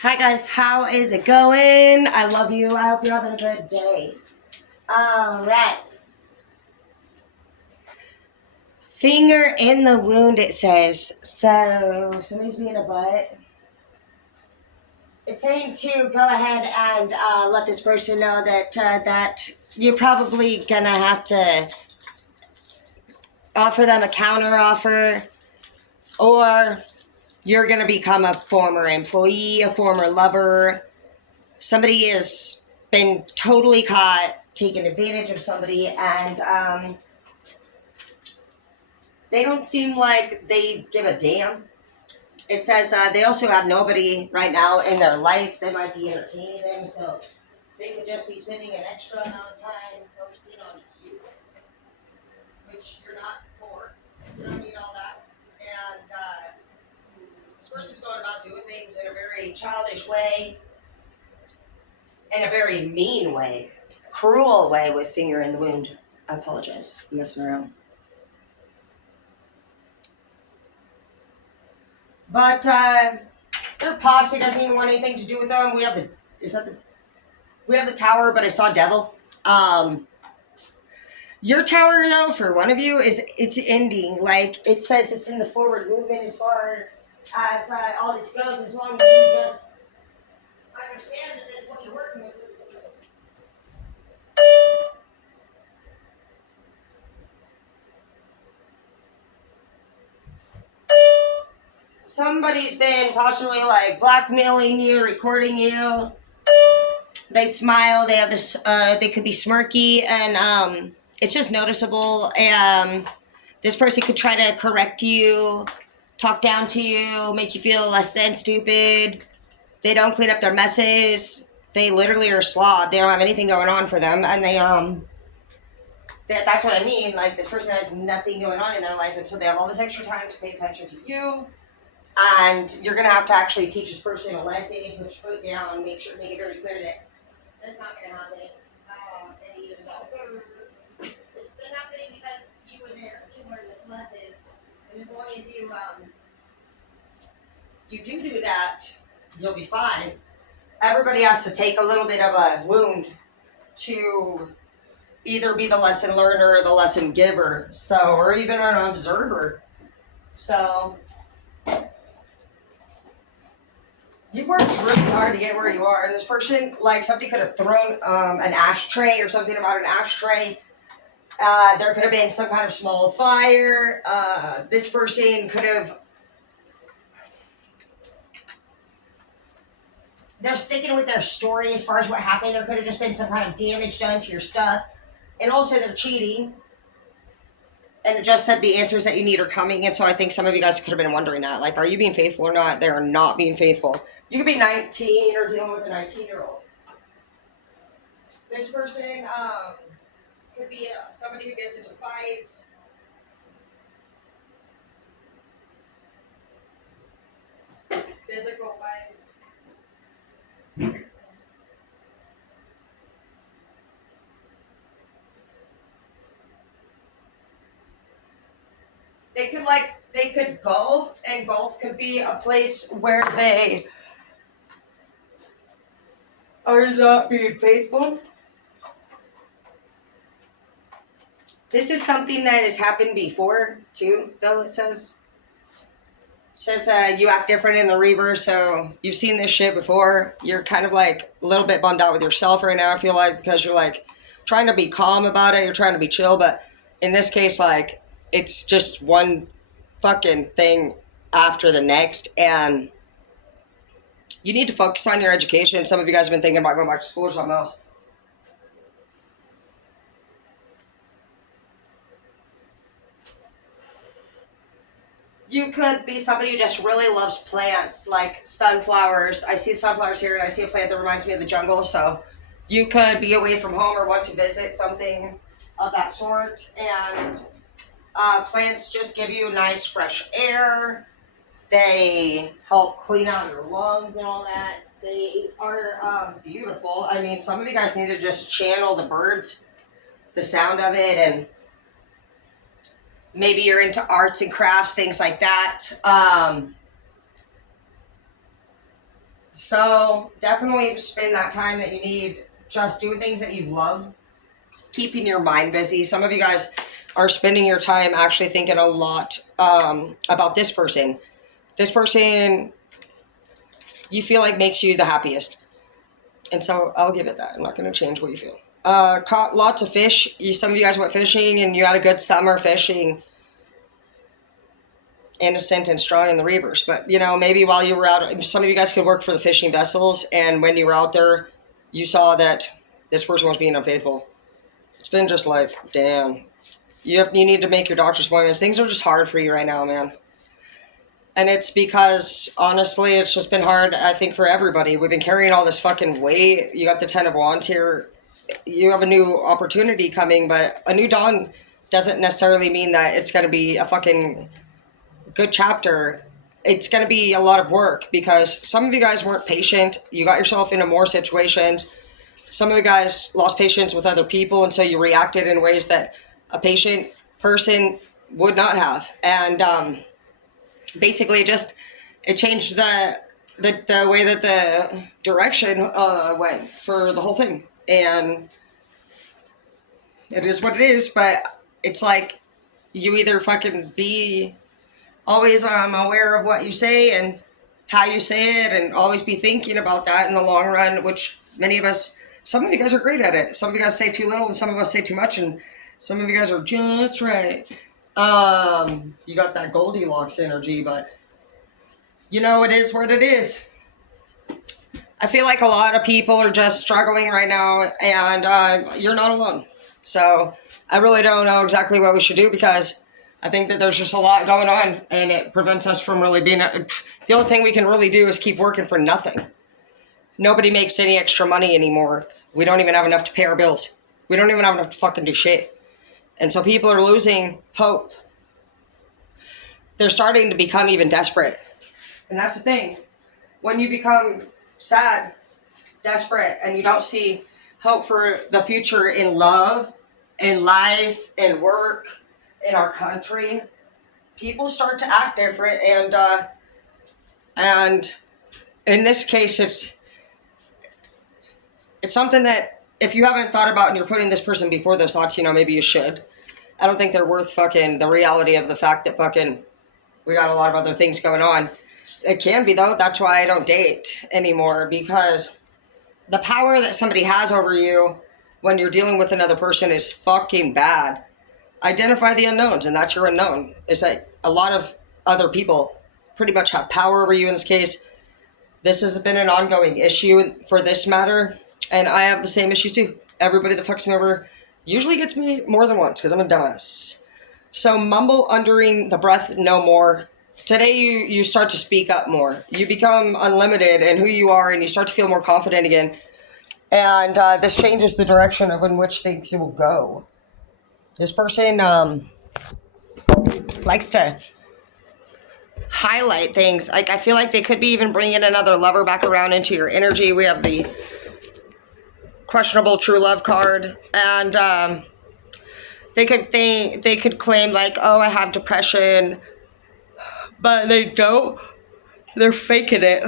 Hi guys, how is it going? I love you. I hope you're having a good day. Alright. Finger in the wound, it says. So, somebody's being a butt. It's saying to go ahead and let this person know that you're probably gonna have to offer them a counter offer, or you're gonna become a former employee, a former lover. Somebody has been totally caught taking advantage of somebody, and they don't seem like they give a damn. It says they also have nobody right now in their life that might be entertaining them, so they could just be spending an extra amount of time focusing on you, which you're not for. You don't need all that. And this person's going about doing things in a very childish way, in a very mean way, cruel way with finger in the wound. I apologize. I'm messing around. But their posse doesn't even want anything to do with them. We have the tower, but I saw devil. Your tower though, for one of you, it's ending. Like it says, it's in the forward movement as far as all this goes. As long as you just understand that this is what you're working with. Somebody's been possibly like blackmailing you, recording you. They smile. They have this. They could be smirky, and it's just noticeable. And this person could try to correct you, talk down to you, make you feel less than stupid. They don't clean up their messes. They literally are slob. They don't have anything going on for them, and that's what I mean. Like this person has nothing going on in their life, and so they have all this extra time to pay attention to you. And you're gonna have to actually teach this person a lesson, put your foot down, and make it very clear that that's not gonna happen. And you know, it's been happening because you were there to learn this lesson. And as long as you do that, you'll be fine. Everybody has to take a little bit of a wound to either be the lesson learner or the lesson giver. So, or even an observer. So, you worked really hard to get where you are. And this person, like somebody could have thrown an ashtray or something about an ashtray. There could have been some kind of small fire. This person could have. They're sticking with their story as far as what happened. There could have just been some kind of damage done to your stuff. And also they're cheating. And it just said the answers that you need are coming. And so I think some of you guys could have been wondering that. Like, are you being faithful or not? They're not being faithful. You could be 19 or dealing with a 19-year-old. This person could be somebody who gets into fights. Physical fights. They could golf, and golf could be a place where they are not being faithful. This is something that has happened before too, though. It says you act different in the reverse, so you've seen this shit before. You're kind of like a little bit bummed out with yourself right now, I feel like, because you're like trying to be calm about it, you're trying to be chill, but in this case, like, it's just one fucking thing after the next, and you need to focus on your education. Some of you guys have been thinking about going back to school or something else. You could be somebody who just really loves plants, like sunflowers. I see sunflowers here, and I see a plant that reminds me of the jungle, so you could be away from home or want to visit something of that sort. And plants just give you nice fresh air. They help clean out your lungs and all that. They are beautiful. I mean, some of you guys need to just channel the birds, the sound of it, and maybe you're into arts and crafts, things like that. So definitely spend that time that you need just doing things that you love, keeping your mind busy. Some of you guys are spending your time actually thinking a lot about this person. This person you feel like makes you the happiest. And so I'll give it that. I'm not going to change what you feel. Caught lots of fish. Some of you guys went fishing and you had a good summer fishing. Innocent and strong in the rivers. But, you know, maybe while you were out, some of you guys could work for the fishing vessels. And when you were out there, you saw that this person was being unfaithful. It's been just like, damn. You need to make your doctor's appointments. Things are just hard for you right now, man. And it's because, honestly, it's just been hard, I think, for everybody. We've been carrying all this fucking weight. You got the Ten of Wands here. You have a new opportunity coming, but a new dawn doesn't necessarily mean that it's going to be a fucking good chapter. It's going to be a lot of work because some of you guys weren't patient. You got yourself into more situations. Some of you guys lost patience with other people, and so you reacted in ways that a patient person would not have. And basically it changed the way that the direction went for the whole thing. And it is what it is, but it's like you either fucking be always aware of what you say and how you say it, and always be thinking about that in the long run, which many of us, some of you guys are great at it. Some of you guys say too little and some of us say too much, and some of you guys are just right. You got that Goldilocks energy, but you know, it is what it is. I feel like a lot of people are just struggling right now, and you're not alone. So I really don't know exactly what we should do, because I think that there's just a lot going on, and it prevents us from really being... the only thing we can really do is keep working for nothing. Nobody makes any extra money anymore. We don't even have enough to pay our bills. We don't even have enough to fucking do shit. And so people are losing hope. They're starting to become even desperate. And that's the thing. When you become sad, desperate, and you don't see hope for the future in love, in life, in work, in our country, people start to act different. And in this case, it's something that if you haven't thought about and you're putting this person before those thoughts, you know, maybe you should. I don't think they're worth fucking the reality of the fact that fucking we got a lot of other things going on. It can be, though. That's why I don't date anymore, because the power that somebody has over you when you're dealing with another person is fucking bad. Identify the unknowns, and that's your unknown. Is that a lot of other people pretty much have power over you in this case. This has been an ongoing issue for this matter, and I have the same issue too. Everybody that fucks me over usually gets me more than once, because I'm a dumbass. So mumble undering the breath no more. Today you start to speak up more. You become unlimited in who you are, and you start to feel more confident again. And this changes the direction of in which things will go. This person likes to highlight things. Like, I feel like they could be even bringing another lover back around into your energy. We have the questionable true love card, and they could claim like, oh, I have depression, but they don't. They're faking it.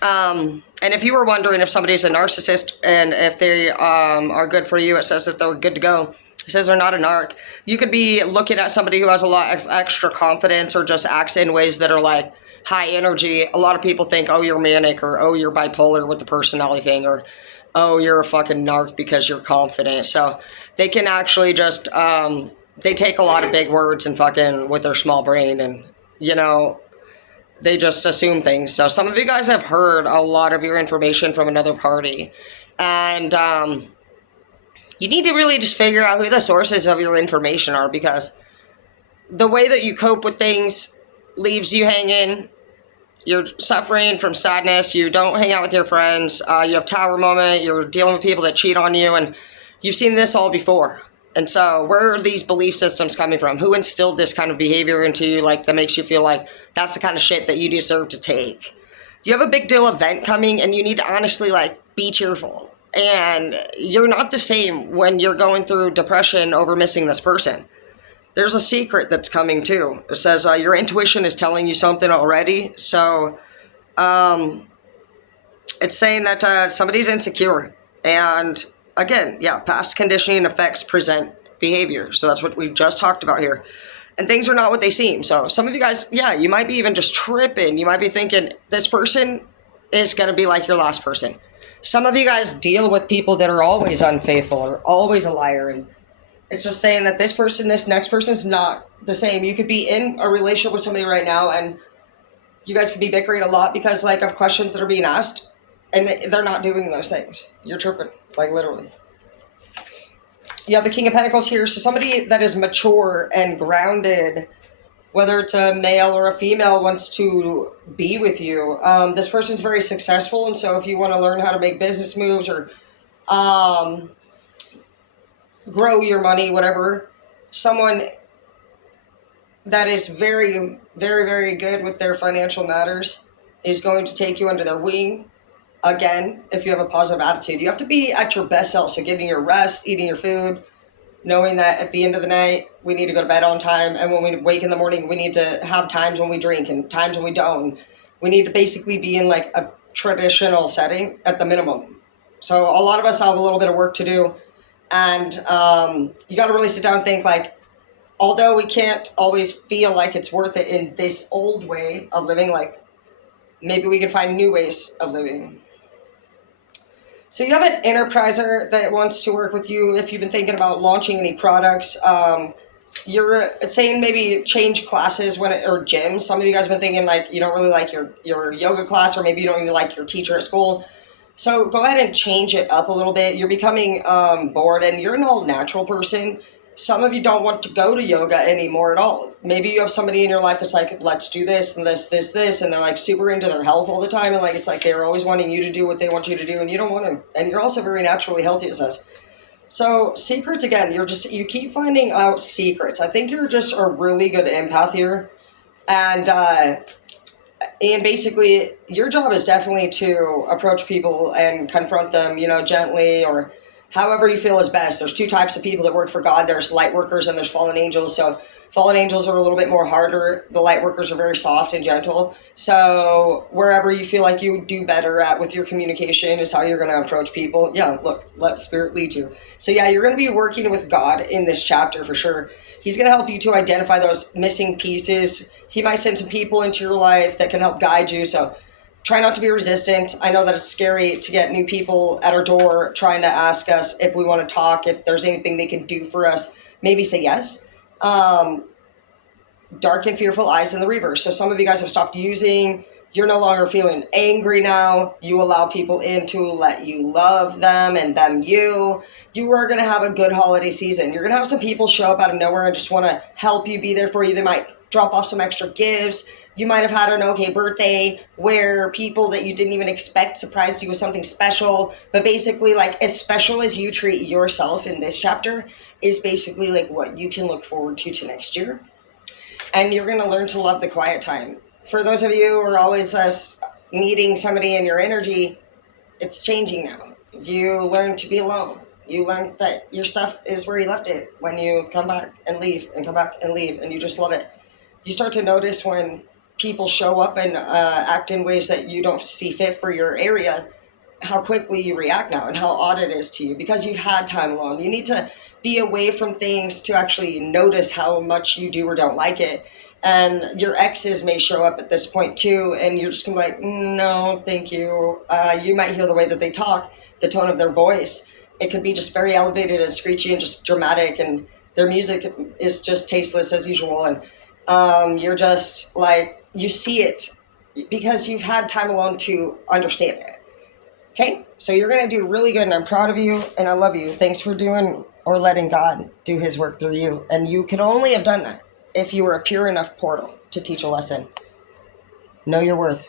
And if you were wondering if somebody's a narcissist and if they are good for you, it says that they're good to go. It says they're not a narc. You could be looking at somebody who has a lot of extra confidence or just acts in ways that are like high energy. A lot of people think, oh, you're manic, or oh, you're bipolar with the personality thing, or oh, you're a fucking narc because you're confident. So they can actually just, they take a lot of big words and fucking with their small brain, and, you know, they just assume things. So some of you guys have heard a lot of your information from another party. And you need to really just figure out who the sources of your information are, because the way that you cope with things leaves you hanging. You're suffering from sadness. You don't hang out with your friends. You have tower moment. You're dealing with people that cheat on you. And you've seen this all before. And so where are these belief systems coming from? Who instilled this kind of behavior into you, like, that makes you feel like that's the kind of shit that you deserve to take? You have a big deal event coming, and you need to honestly, like, be cheerful. And you're not the same when you're going through depression over missing this person. There's a secret that's coming too. It says your intuition is telling you something already. So It's saying that somebody's insecure. And again, yeah, past conditioning affects present behavior. So that's what we just talked about here. And things are not what they seem. So some of you guys, yeah, you might be even just tripping. You might be thinking this person is going to be like your last person. Some of you guys deal with people that are always unfaithful or always a liar. And it's just saying that this person, this next person is not the same. You could be in a relationship with somebody right now and you guys could be bickering a lot because like of questions that are being asked and they're not doing those things. You're tripping, like literally. You have the King of Pentacles here. So somebody that is mature and grounded, whether it's a male or a female, wants to be with you. This person's very successful. And so if you want to learn how to make business moves or grow your money, whatever, someone that is very, very, very good with their financial matters is going to take you under their wing. Again, if you have a positive attitude, you have to be at your best self. So getting your rest, eating your food, knowing that at the end of the night, we need to go to bed on time. And when we wake in the morning, we need to have times when we drink and times when we don't. We need to basically be in like a traditional setting at the minimum. So a lot of us have a little bit of work to do. And you got to really sit down and think like, although we can't always feel like it's worth it in this old way of living, like maybe we can find new ways of living. So you have an enterpriser that wants to work with you if you've been thinking about launching any products. You're saying maybe change classes or gyms. Some of you guys have been thinking like you don't really like your yoga class, or maybe you don't even like your teacher at school. So go ahead and change it up a little bit. You're becoming bored and you're an all natural person. Some of you don't want to go to yoga anymore at all. Maybe you have somebody in your life that's like, let's do this and this, and they're like super into their health all the time. And like, it's like they're always wanting you to do what they want you to do and you don't want to. And you're also very naturally healthy, it says. So secrets, again, you keep finding out secrets. I think you're just a really good empath here. And basically your job is definitely to approach people and confront them, gently or however you feel is best. There's two types of people that work for God. There's light workers and there's fallen angels. So fallen angels are a little bit more harder. The light workers are very soft and gentle. So wherever you feel like you do better at with your communication is how you're going to approach people. Yeah, look, let spirit lead you. So yeah, you're going to be working with God in this chapter for sure. He's going to help you to identify those missing pieces. He might send some people into your life that can help guide you. So try not to be resistant. I know that it's scary to get new people at our door trying to ask us if we want to talk, if there's anything they can do for us. Maybe say yes. Dark and fearful eyes in the reverse. So some of you guys have stopped using. You're no longer feeling angry now. You allow people in to let you love them and them you. You are going to have a good holiday season. You're going to have some people show up out of nowhere and just want to help you, be there for you. They might drop off some extra gifts. You might have had an okay birthday where people that you didn't even expect surprised you with something special. But basically, like, as special as you treat yourself in this chapter is basically like what you can look forward to next year. And you're going to learn to love the quiet time. For those of you who are always needing somebody in your energy, it's changing now. You learn to be alone. You learn that your stuff is where you left it when you come back and leave and come back and leave, and you just love it. You start to notice when people show up and act in ways that you don't see fit for your area, how quickly you react now and how odd it is to you because you've had time alone. You need to be away from things to actually notice how much you do or don't like it. And your exes may show up at this point too, and you're just gonna be like, no, thank you. You might hear the way that they talk, the tone of their voice. It could be just very elevated and screechy and just dramatic, and their music is just tasteless as usual. And you're just like, you see it because you've had time alone to understand it. Okay, so you're going to do really good, and I'm proud of you, and I love you. Thanks for doing or letting God do his work through you. And you could only have done that if you were a pure enough portal to teach a lesson. Know your worth.